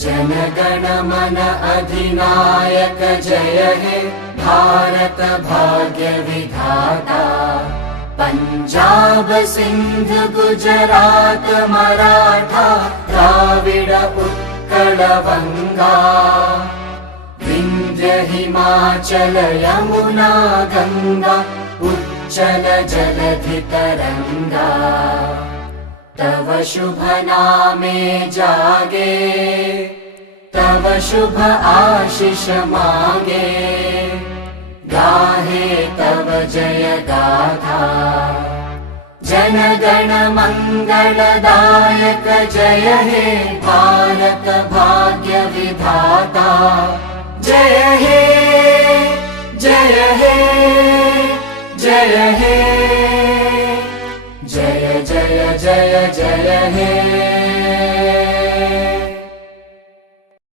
जनगण मन अधिनायक जय हे भारत भाग्य विधाता। पंजाब सिंध गुजरात मराठा द्राविड उत्कल बंगा। विंध्य हिमाचल यमुना गंगा उच्चल जलधि तरंगा। तव शुभ नामे जागे तव शुभ आशीष मागे। गाहे तव जय गाथा जनगण मंगलदायक जय हे भारत भाग्य विधाता। जय हे जय हे जय हे जय जय जय जय हे।